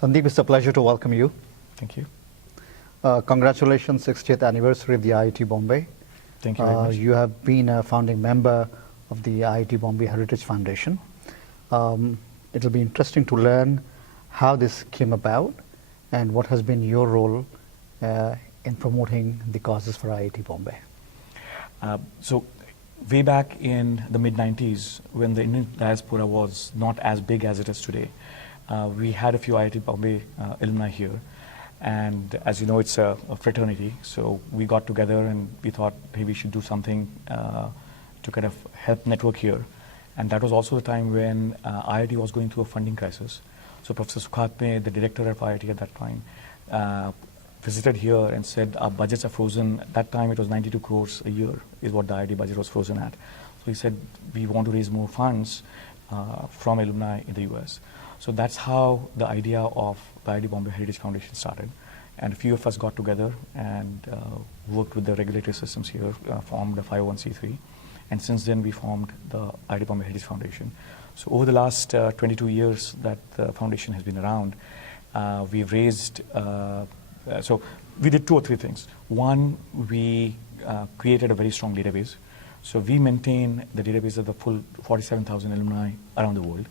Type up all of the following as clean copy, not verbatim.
Sandeep, it's a pleasure to welcome you. Thank you. Congratulations, 60th anniversary of the IIT Bombay. Thank you very much. You have been a founding member of the IIT Bombay Heritage Foundation. It'll be interesting to learn how this came about and what has been your role in promoting the causes for IIT Bombay. So way back in the mid-90s, when the Indian diaspora was not as big as it is today, we had a few IIT Bombay alumni here. And as you know, it's a fraternity. So we got together and we thought, hey, we should do something to kind of help network here. And that was also the time when IIT was going through a funding crisis. So Professor Sukhatme, the director of IIT at that time, visited here and said our budgets are frozen. At that time it was 92 crores a year is what the IIT budget was frozen at. So he said, we want to raise more funds from alumni in the US. So that's how the idea of the IIT Bombay Heritage Foundation started. And a few of us got together and worked with the regulatory systems here, formed a 501c3. And since then we formed the IIT Bombay Heritage Foundation. So over the last 22 years that the foundation has been around, we've raised, so we did 2 or 3 things. One, we created a very strong database. So we maintain the database of the full 47,000 alumni around the world.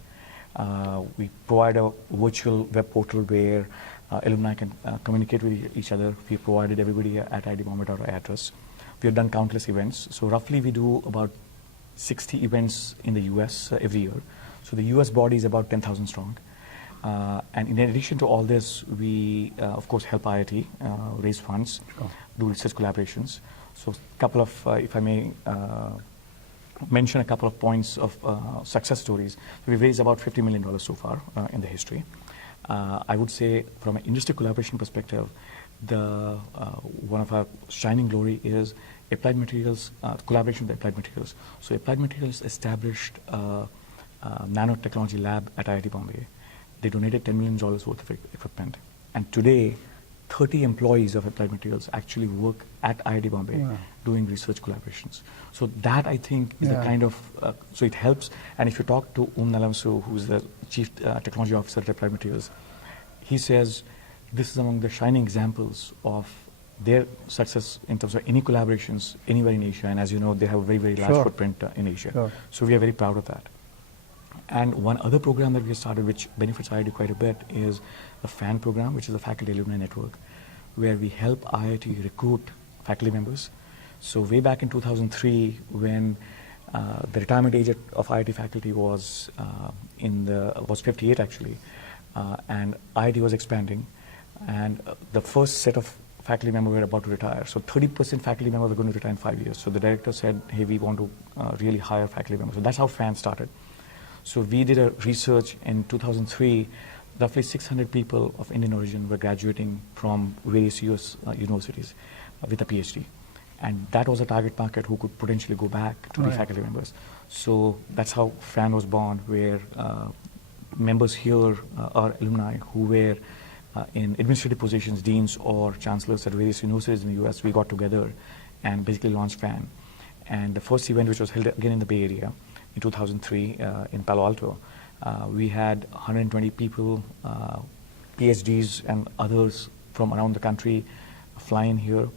We provide a virtual web portal where alumni can communicate with each other. We provided everybody at IITbombay.org address. We have done countless events. So roughly we do about 60 events in the US every year. So the US body is about 10,000 strong. And in addition to all this, we of course help IIT raise funds, do research collaborations. So a couple of, if I may mention a couple of points of success stories. We've raised about $50 million so far in the history. I would say from an industry collaboration perspective, one of our shining glory is applied materials, collaboration with applied materials. So applied materials established a nanotechnology lab at IIT Bombay. They donated $10 million worth of equipment. And today, 30 employees of applied materials actually work at IIT Bombay doing research collaborations. So that I think is the kind of, so it helps. And if you talk to Nalamsu, who's the Chief Technology Officer at Applied Materials, he says this is among the shining examples of their success in terms of any collaborations anywhere in Asia. And as you know, they have a very, very large footprint in Asia. So we are very proud of that. And one other program that we started, which benefits IIT quite a bit, is the FAN program, which is the Faculty Alumni Network, where we help IIT recruit faculty members. So way back in 2003, when the retirement age of IIT faculty was 58 actually, and IIT was expanding, and the first set of faculty members were about to retire. So 30% faculty members were going to retire in 5 years. So the director said, hey, we want to really hire faculty members. So that's how FAN started. So we did a research in 2003, roughly 600 people of Indian origin were graduating from various US universities with a PhD. And that was a target market who could potentially go back to be faculty members. So that's how FAN was born, where members here are alumni who were in administrative positions, deans or chancellors at various universities in the US. We got together and basically launched FAN. And the first event, which was held again in the Bay Area, in 2003 in Palo Alto, we had 120 people, PhDs and others from around the country fly in here.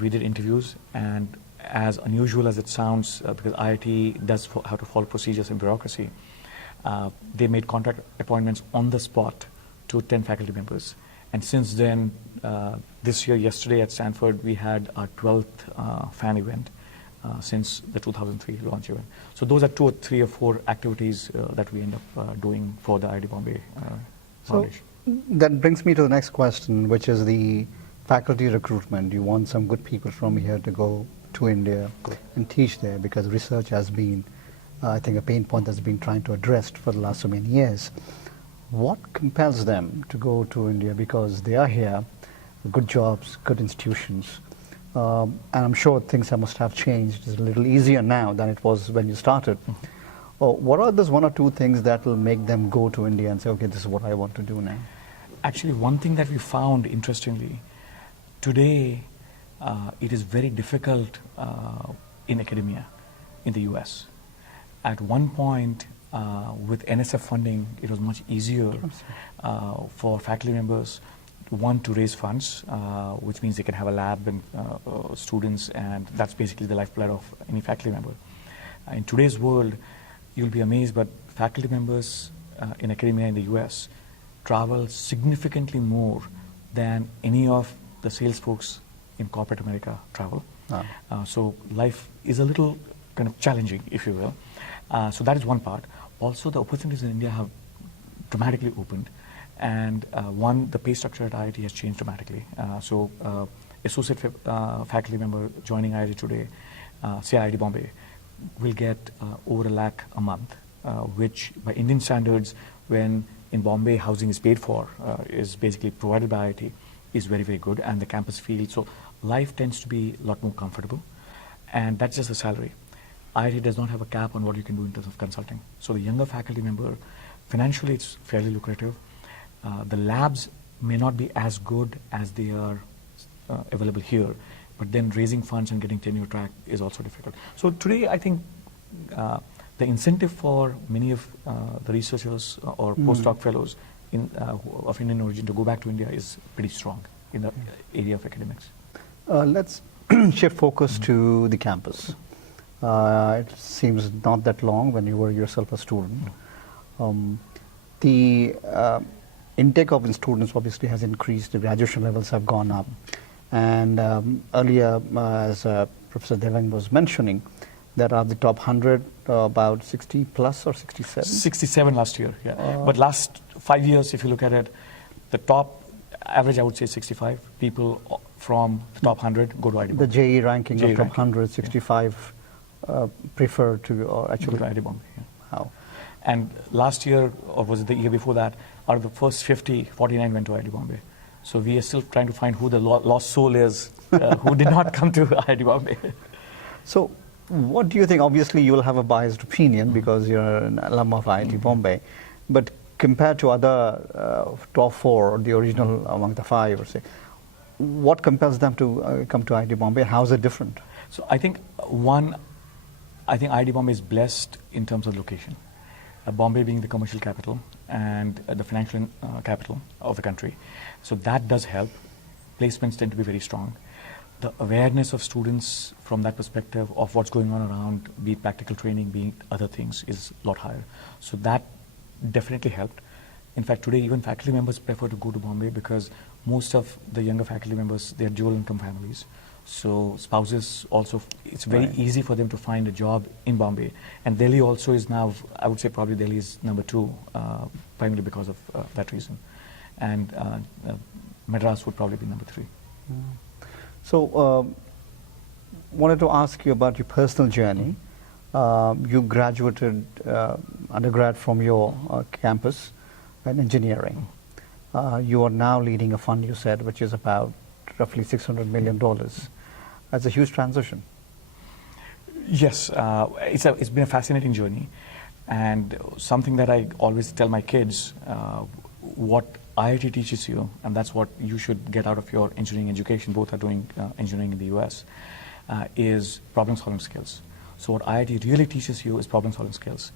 We did interviews, and as unusual as it sounds, because IIT does have to follow procedures and bureaucracy, they made contract appointments on the spot to 10 faculty members. And since then, this year, yesterday at Stanford, we had our 12th FAN event. Since the 2003 launch event. So those are 2 or 3 or 4 activities that we end up doing for the IIT Bombay Foundation. So that brings me to the next question, which is the faculty recruitment. You want some good people from here to go to India and teach there, because research has been, I think, a pain point that's been trying to address for the last so many years. What compels them to go to India? Because they are here, good jobs, good institutions. And I'm sure things must have changed. It's a little easier now than it was when you started. What are those 1 or 2 things that will make them go to India and say, okay, this is what I want to do now? Actually, one thing that we found, interestingly, today it is very difficult in academia in the US. At one point, With NSF funding, it was much easier for faculty members, one, to raise funds, which means they can have a lab and students, and that's basically the lifeblood of any faculty member. In today's world, you'll be amazed, but faculty members in academia in the US travel significantly more than any of the sales folks in corporate America travel. So life is a little kind of challenging, if you will. So that is one part. Also, the opportunities in India have dramatically opened. And one, the pay structure at IIT has changed dramatically. So associate faculty member joining IIT today, say IIT Bombay, will get over $1 lakh a month, which by Indian standards, when in Bombay housing is paid for, is basically provided by IIT, is very, very good. And the campus feel, so life tends to be a lot more comfortable. And that's just the salary. IIT does not have a cap on what you can do in terms of consulting. So the younger faculty member, financially it's fairly lucrative. The labs may not be as good as they are available here, but then raising funds and getting tenure track is also difficult. So today, I think the incentive for many of the researchers or postdoc fellows of Indian origin to go back to India is pretty strong in the area of academics. Let's shift focus to the campus. It seems not that long when you were yourself a student. The intake of students obviously has increased, the graduation levels have gone up. And earlier, as Professor Devang was mentioning, that are the top 100, about 60 plus or 67? 67 last year, yeah. But last 5 years, if you look at it, the top average, I would say 65 people from the top 100 go to IIT Bombay. The JE ranking JE of top ranking, 100, 65 prefer to, or actually... Go to IIT Bombay, yeah. How? And last year, or was it the year before that, out of the first 50, 49 went to IIT Bombay. So we are still trying to find who the lost soul is, who did not come to IIT Bombay. So what do you think? Obviously, you will have a biased opinion because you're an alum of IIT Bombay. But compared to other top 4, the original among the 5, or say, what compels them to come to IIT Bombay? How is it different? So I think, one, I think IIT Bombay is blessed in terms of location. Bombay being the commercial capital and the financial capital of the country. So that does help. Placements tend to be very strong. The awareness of students from that perspective of what's going on around, be it practical training, be it other things, is a lot higher. So that definitely helped. In fact, today even faculty members prefer to go to Bombay because most of the younger faculty members, they're dual income families. So spouses also, it's very easy for them to find a job in Bombay. And Delhi also is now, I would say probably Delhi is number 2, primarily because of that reason. And Madras would probably be number 3. So, wanted to ask you about your personal journey. You graduated undergrad from your campus in engineering. You are now leading a fund, you said, which is about roughly $600 million. That's a huge transition. Yes, it's been a fascinating journey, and something that I always tell my kids, what IIT teaches you, and that's what you should get out of your engineering education, both are doing engineering in the US, is problem-solving skills. So what IIT really teaches you is problem-solving skills.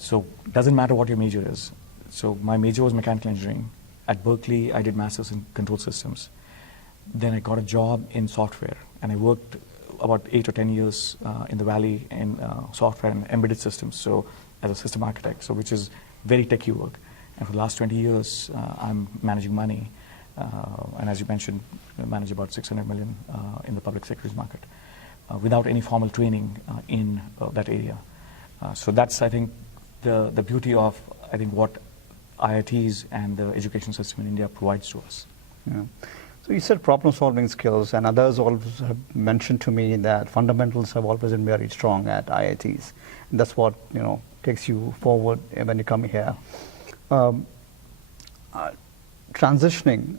So it doesn't matter what your major is. So my major was mechanical engineering. At Berkeley, I did masters in control systems. Then I got a job in software, and I worked about 8 or 10 years in the Valley in software and embedded systems, so as a system architect, so which is very techy work. And for the last 20 years, I'm managing money, and as you mentioned, I manage about 600 million in the public securities market, without any formal training in that area. So that's, I think, the beauty of, I think, what IITs and the education system in India provides to us. Yeah. So you said problem-solving skills, and others always have mentioned to me that fundamentals have always been very strong at IITs. And that's what, takes you forward when you come here. Transitioning,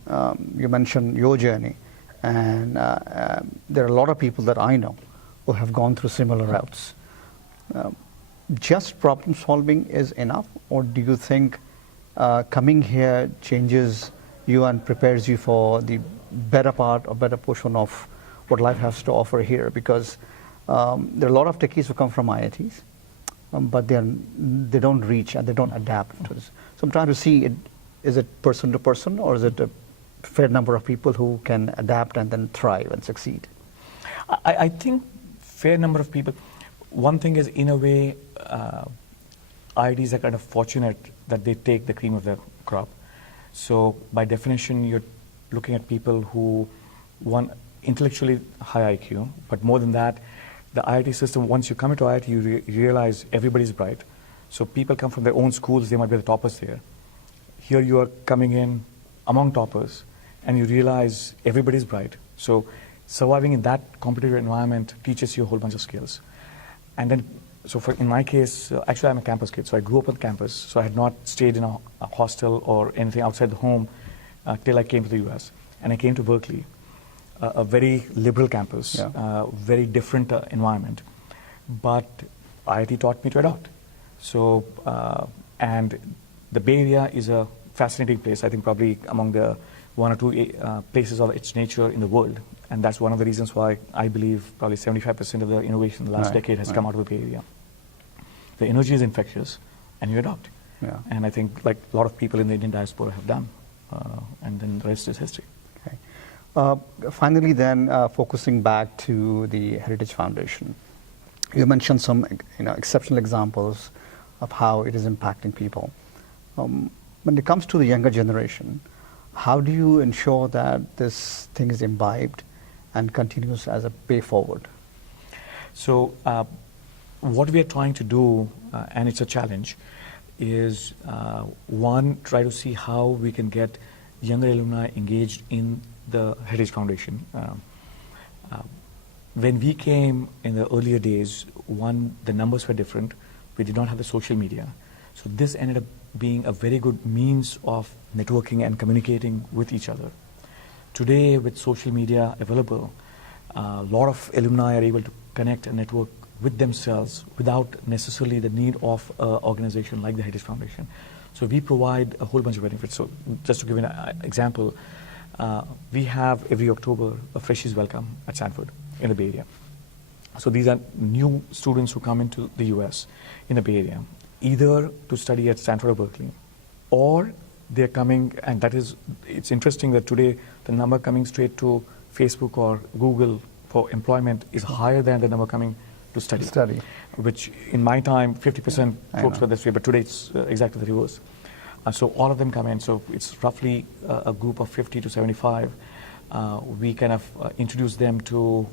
you mentioned your journey, and there are a lot of people that I know who have gone through similar routes. Just problem solving is enough, or do you think coming here changes you and prepares you for the better part or better portion of what life has to offer here? Because there are a lot of techies who come from IITs, but they don't reach and they don't adapt to this. So I'm trying to see, is it person to person, or is it a fair number of people who can adapt and then thrive and succeed? I think fair number of people. One thing is, in a way, IITs are kind of fortunate that they take the cream of the crop. So by definition, you're looking at people who, one, intellectually high IQ, but more than that, the IIT system, once you come into IIT, you realize everybody's bright. So people come from their own schools, they might be the toppers there. Here you are coming in among toppers, and you realize everybody's bright. So surviving in that competitive environment teaches you a whole bunch of skills. And then, so in my case, actually I'm a campus kid, so I grew up on campus, so I had not stayed in a hostel or anything outside the home till I came to the US. And I came to Berkeley, a very liberal campus, very different environment. But IIT taught me to adapt. So, and the Bay Area is a fascinating place, I think probably among the one or two places of its nature in the world. And that's one of the reasons why I believe probably 75% of the innovation in the last decade has come out of the Bay Area. The energy is infectious, and you adopt. Yeah. And I think like a lot of people in the Indian diaspora have done. And then the rest is history. Okay. Finally then, focusing back to the Heritage Foundation, you mentioned some exceptional examples of how it is impacting people. When it comes to the younger generation, how do you ensure that this thing is imbibed and continues as a way forward? So what we are trying to do, and it's a challenge, is one, try to see how we can get younger alumni engaged in the Heritage Foundation. When we came in the earlier days, one, the numbers were different. We did not have the social media. So this ended up being a very good means of networking and communicating with each other. Today, with social media available, a lot of alumni are able to connect and network with themselves without necessarily the need of an organization like the Heritage Foundation. So we provide a whole bunch of benefits. So just to give an example, we have every October a Freshies Welcome at Stanford in the Bay Area. So these are new students who come into the US in the Bay Area, either to study at Stanford or Berkeley, or they're coming, and that is, it's interesting that today the number coming straight to Facebook or Google for employment is higher than the number coming to study. Which in my time, 50% folks were this way, but today it's exactly the reverse. So all of them come in, so it's roughly a group of 50 to 75. We kind of introduce them to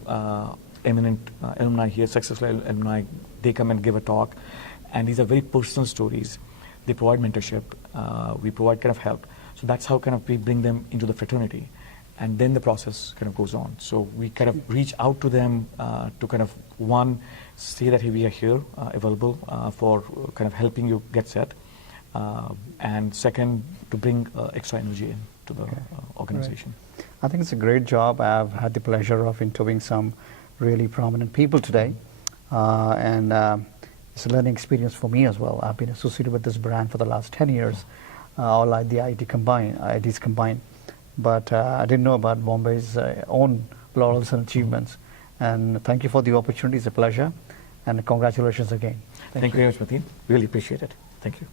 eminent alumni here, successful alumni. They come and give a talk, and these are very personal stories. They provide mentorship, we provide kind of help. So that's how kind of we bring them into the fraternity. And then the process kind of goes on. So we kind of reach out to them to kind of, one, say that hey, we are here, available for kind of helping you get set. And second, to bring extra energy into the organization. Right. I think it's a great job. I've had the pleasure of interviewing some really prominent people today. And it's a learning experience for me as well. I've been associated with this brand for the last 10 years, all like the IITs combined. But I didn't know about Bombay's own laurels and achievements. And thank you for the opportunity. It's a pleasure. And congratulations again. Thank you very much, Mateen. Really appreciate it. Thank you.